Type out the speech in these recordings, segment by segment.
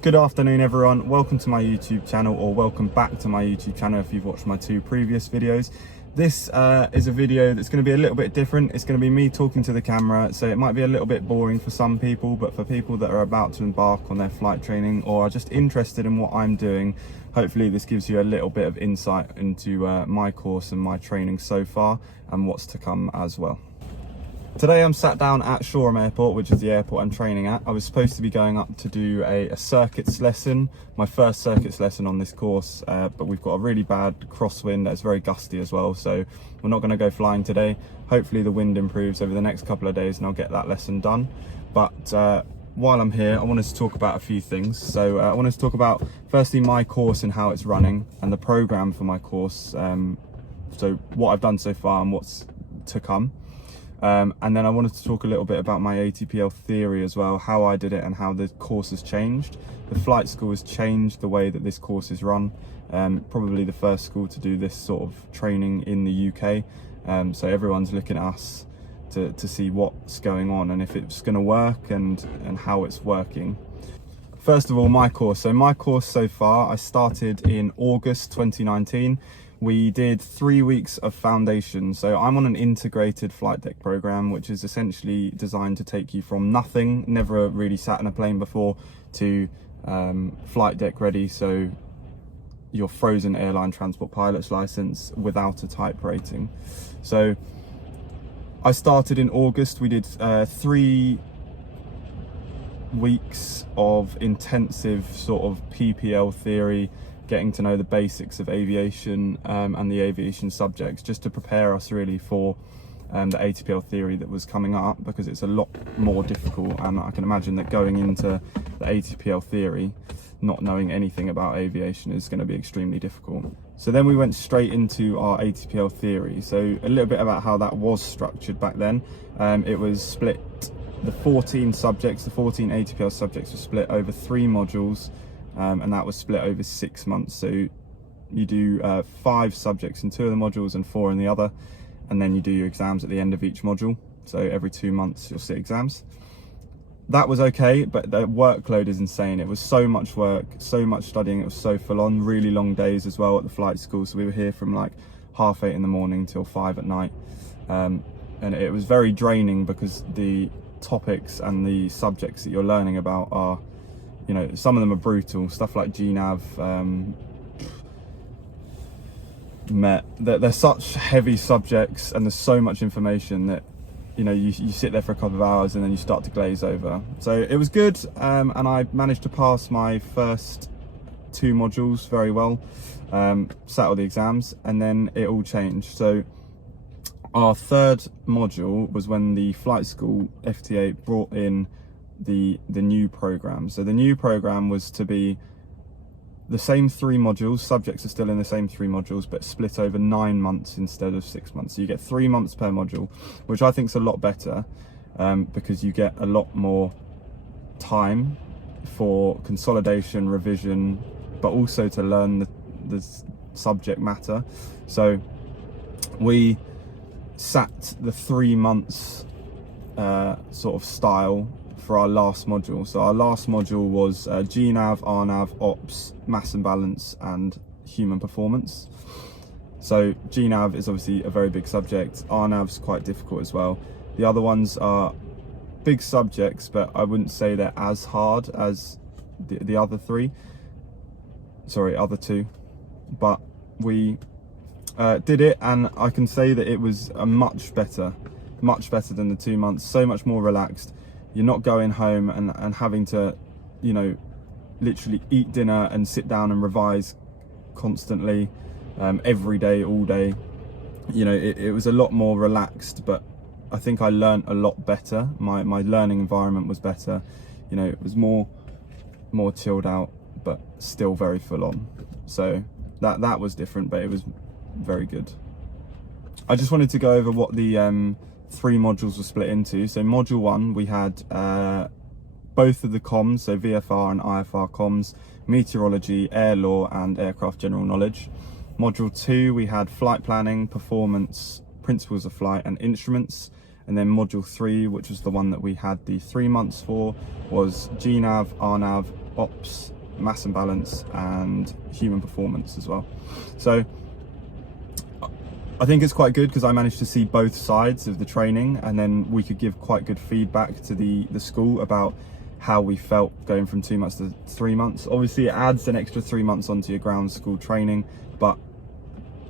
Good afternoon everyone, welcome to my YouTube channel, or welcome back to my YouTube channel if you've watched my two previous videos. This is a video that's going to be a little bit different. It's going to be me talking to the camera, so it might be a little bit boring for some people, but for people that are about to embark on their flight training or are just interested in what I'm doing, hopefully this gives you a little bit of insight into my course and my training so far and what's to come as well. Today I'm sat down at Shoreham Airport, which is the airport I'm training at. I was supposed to be going up to do a circuits lesson, my first circuits lesson on this course, but we've got a really bad crosswind that's very gusty as well, so we're not going to go flying today. Hopefully the wind improves over the next couple of days and I'll get that lesson done. But while I'm here, I wanted to talk about a few things. So I wanted to talk about firstly my course and how it's running and the program for my course, so what I've done so far and what's to come. And then I wanted to talk a little bit about my ATPL theory as well, how I did it and how the course has changed. The flight school has changed the way that this course is run. Probably the first school to do this sort of training in the UK. So everyone's looking at us to see what's going on and if it's going to work and how it's working. First of all, my course. So my course so far, I started in August 2019. We did 3 weeks of foundation. So I'm on an integrated flight deck program, which is essentially designed to take you from nothing, never really sat in a plane before, to flight deck ready. So your frozen airline transport pilot's license without a type rating. So I started in August. We did 3 weeks of intensive sort of PPL theory, getting to know the basics of aviation and the aviation subjects, just to prepare us really for the ATPL theory that was coming up, because it's a lot more difficult, and I can imagine that going into the ATPL theory not knowing anything about aviation is going to be extremely difficult. So then we went straight into our ATPL theory. So a little bit about how that was structured back then. It was split, the 14 subjects, the 14 ATPL subjects were split over 3 modules. And that was split over 6 months. So you do 5 subjects in 2 of the modules and 4 in the other, and then you do your exams at the end of each module. So every 2 months you'll sit exams. That was okay, but the workload is insane. It was so much work, so much studying. It was so full on, really long days as well at the flight school. So we were here from like 8:30 in the morning till 5 at night, and it was very draining because the topics and the subjects that you're learning about are, you know, some of them are brutal, stuff like GNAV, MET. They're such heavy subjects and there's so much information that, you know, you sit there for a couple of hours and then you start to glaze over. So it was good, and I managed to pass my first 2 modules very well, sat all the exams, and then it all changed. So our 3rd module was when the flight school FTA brought in the new program. So the new program was to be the same 3 modules, subjects are still in the same 3 modules, but split over 9 months instead of 6 months. So you get 3 months per module, which I think is a lot better, because you get a lot more time for consolidation, revision, but also to learn the subject matter. So we sat the 3 months sort of style for our last module. So our last module was GNAV, RNAV, Ops, Mass and Balance, and Human Performance. So GNAV is obviously a very big subject. RNAV's quite difficult as well. The other ones are big subjects, but I wouldn't say they're as hard as the other 3. Sorry, other 2. But we did it, and I can say that it was a much better than the 2 months. So much more relaxed. You're not going home and having to, you know, literally eat dinner and sit down and revise constantly, every day, all day. You know, it was a lot more relaxed, but I think I learned a lot better. My learning environment was better. You know, it was more chilled out, but still very full on. So that was different, but it was very good. I just wanted to go over what the 3 modules were split into. So module 1, we had both of the comms, so VFR and IFR comms, meteorology, air law, and aircraft general knowledge. Module 2, we had flight planning, performance, principles of flight, and instruments. And then module 3, which was the one that we had the 3 months for, was GNAV, RNAV, ops, mass and balance, and human performance as well. So I think it's quite good because I managed to see both sides of the training, and then we could give quite good feedback to the school about how we felt going from 2 months to 3 months. Obviously it adds an extra 3 months onto your ground school training, but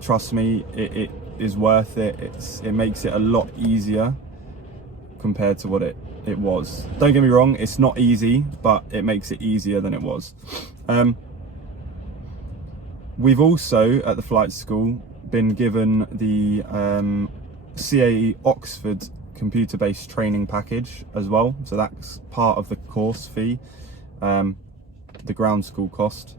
trust me, it is worth it. It makes it a lot easier compared to what it was. Don't get me wrong, it's not easy, but it makes it easier than it was. We've also at the flight school been given the CAE Oxford computer-based training package as well, so that's part of the course fee, the ground school cost.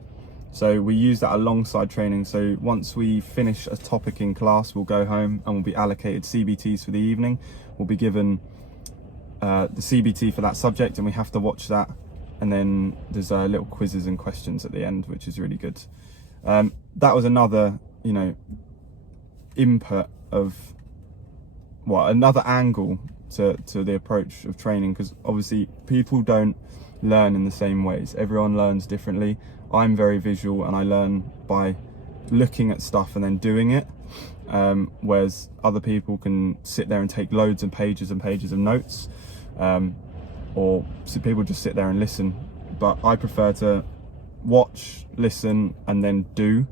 So we use that alongside training. So once we finish a topic in class, we'll go home and we'll be allocated CBTs for the evening. We'll be given the CBT for that subject, and we have to watch that, and then there's little quizzes and questions at the end, which is really good. That was another, you know, input of, well, another angle to the approach of training, because obviously people don't learn in the same ways. Everyone learns differently. I'm very visual and I learn by looking at stuff and then doing it, whereas other people can sit there and take loads and pages of notes, or people just sit there and listen. But I prefer to watch, listen, and then do.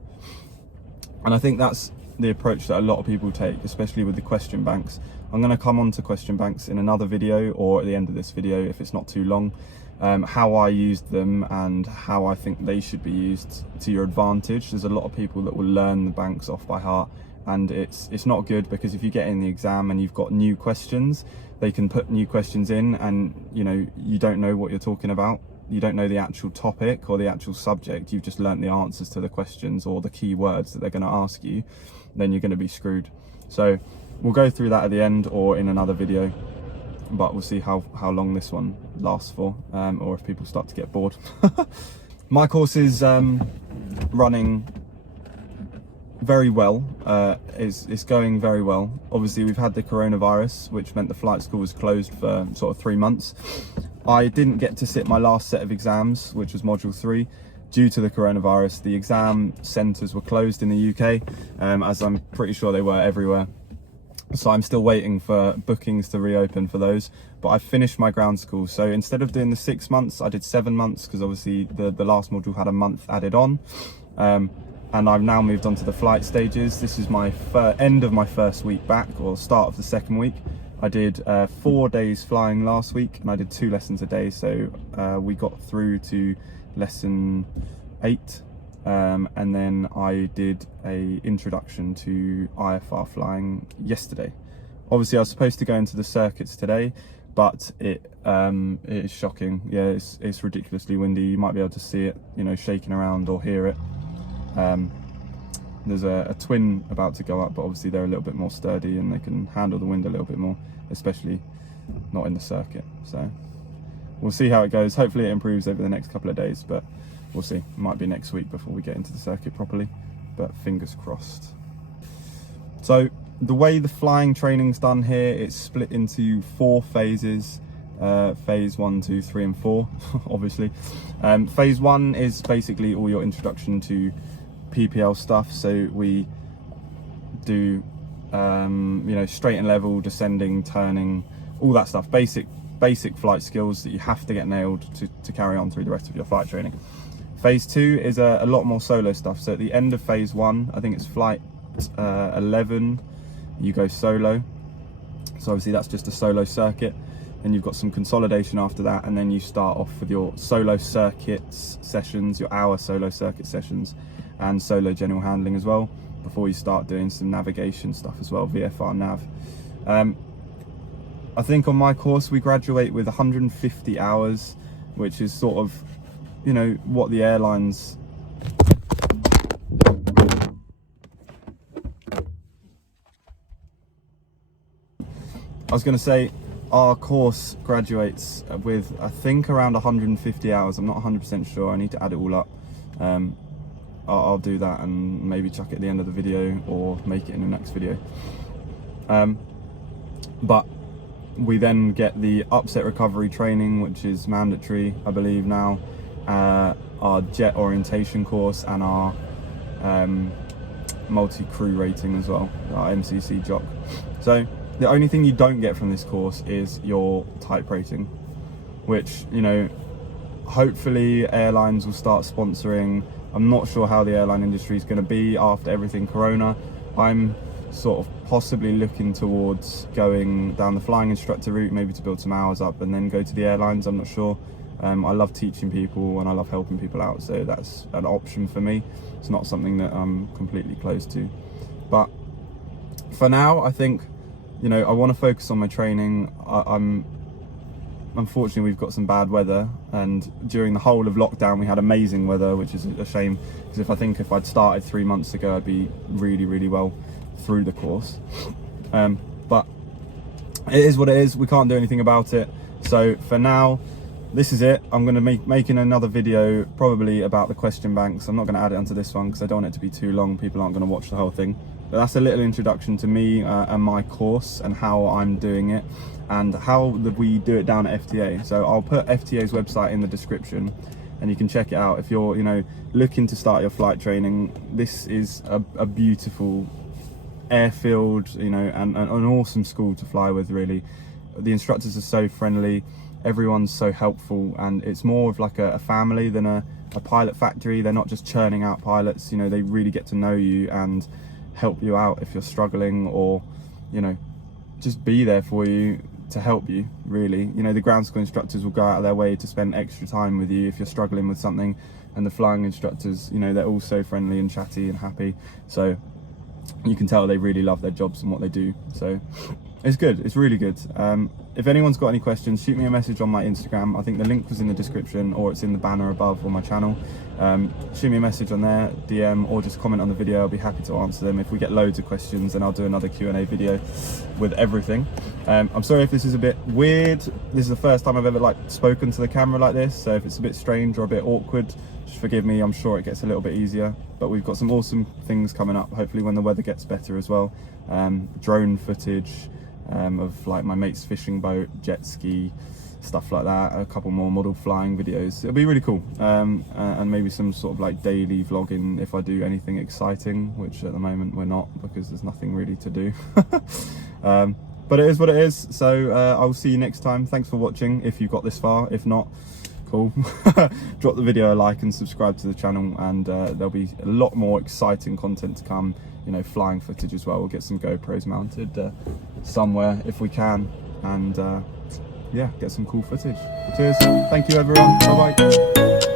And I think that's the approach that a lot of people take, especially with the question banks. I'm going to come on to question banks in another video, or at the end of this video if it's not too long, how I used them and how I think they should be used to your advantage. There's a lot of people that will learn the banks off by heart, and it's not good, because if you get in the exam and you've got new questions, they can put new questions in, and you know, you don't know what you're talking about. You don't know the actual topic or the actual subject. You've just learnt the answers to the questions or the key words that they're going to ask you. Then you're going to be screwed. So we'll go through that at the end or in another video, but we'll see how long this one lasts for, or if people start to get bored. My course is running very well. It's going very well. Obviously we've had the coronavirus, which meant the flight school was closed for sort of 3 months. I didn't get to sit my last set of exams, which was module 3, due to the coronavirus. The exam centres were closed in the UK, as I'm pretty sure they were everywhere. So I'm still waiting for bookings to reopen for those, but I've finished my ground school. So instead of doing the 6 months, I did 7 months, because obviously the last module had a month added on. And I've now moved on to the flight stages. This is my end of my first week back, or start of the second week. I did 4 days flying last week, and I did 2 lessons a day. So we got through to lesson 8. And then I did a introduction to IFR flying yesterday. Obviously I was supposed to go into the circuits today, but it is shocking. Yeah, it's ridiculously windy. You might be able to see it, you know, shaking around, or hear it. There's a twin about to go up, but obviously they're a little bit more sturdy and they can handle the wind a little bit more, especially not in the circuit. So we'll see how it goes. Hopefully it improves over the next couple of days, but we'll see. It might be next week before we get into the circuit properly, but fingers crossed. So the way the flying training's done here, it's split into 4 phases. Phase 1, 2, 3 and 4, obviously. Phase 1 is basically all your introduction to PPL stuff. So we do you know, straight and level, descending, turning, all that stuff, basic flight skills that you have to get nailed to carry on through the rest of your flight training. Phase 2 is a lot more solo stuff. So at the end of phase 1, I think it's flight 11, you go solo. So obviously that's just a solo circuit. Then you've got some consolidation after that, and then you start off with your solo circuits sessions, your hour solo circuit sessions, and solo general handling as well, before you start doing some navigation stuff as well, VFR nav. I think on my course we graduate with 150 hours, which is sort of, you know, what the airlines our course graduates with, I think, around 150 hours. I'm not 100% sure. I need to add it all up. I'll do that and maybe chuck it at the end of the video or make it in the next video. But We then get the upset recovery training, which is mandatory, I believe now, our jet orientation course, and our multi-crew rating as well, our MCC jock. So the only thing you don't get from this course is your type rating, which, you know, hopefully airlines will start sponsoring. I'm not sure how the airline industry is going to be after everything corona. I'm sort of possibly looking towards going down the flying instructor route, maybe to build some hours up and then go to the airlines. I'm not sure. I love teaching people and I love helping people out, so that's an option for me. It's not something that I'm completely close to, but for now I think, you know, I want to focus on my training. Unfortunately, we've got some bad weather, and during the whole of lockdown we had amazing weather, which is a shame, because if I'd started 3 months ago, I'd be really well through the course. But it is what it is. We can't do anything about it. So for now, this is it. I'm going to be making another video probably about the question banks. I'm not going to add it onto this one because I don't want it to be too long. People aren't going to watch the whole thing. But that's a little introduction to me and my course and how I'm doing it and how we do it down at FTA. So I'll put FTA's website in the description and you can check it out if you're, you know, looking to start your flight training. This is a beautiful airfield, you know, and an awesome school to fly with, really. The instructors are so friendly, everyone's so helpful, and it's more of like a family than a pilot factory. They're not just churning out pilots, you know, they really get to know you and help you out if you're struggling, or, you know, just be there for you to help you, really. You know, the ground school instructors will go out of their way to spend extra time with you if you're struggling with something, and the flying instructors, you know, they're all so friendly and chatty and happy, so you can tell they really love their jobs and what they do. So it's good, it's really good. If anyone's got any questions, shoot me a message on my Instagram. I think the link was in the description, or it's in the banner above on my channel. Shoot me a message on there, DM, or just comment on the video. I'll be happy to answer them. If we get loads of questions, then I'll do another Q&A video with everything. I'm sorry if this is a bit weird. This is the first time I've ever spoken to the camera like this, so if it's a bit strange or a bit awkward, just forgive me. I'm sure it gets a little bit easier, but we've got some awesome things coming up, hopefully when the weather gets better as well. Drone footage of like my mate's fishing boat, jet ski, stuff like that, a couple more model flying videos. It'll be really cool, and maybe some sort of like daily vlogging if I do anything exciting, which at the moment we're not, because there's nothing really to do. But it is what it is. So I'll see you next time. Thanks for watching if you've got this far. If not, cool. Drop the video a like and subscribe to the channel, and there'll be a lot more exciting content to come, you know, flying footage as well. We'll get some GoPros mounted somewhere if we can, and yeah, get some cool footage. Cheers, thank you everyone, bye bye.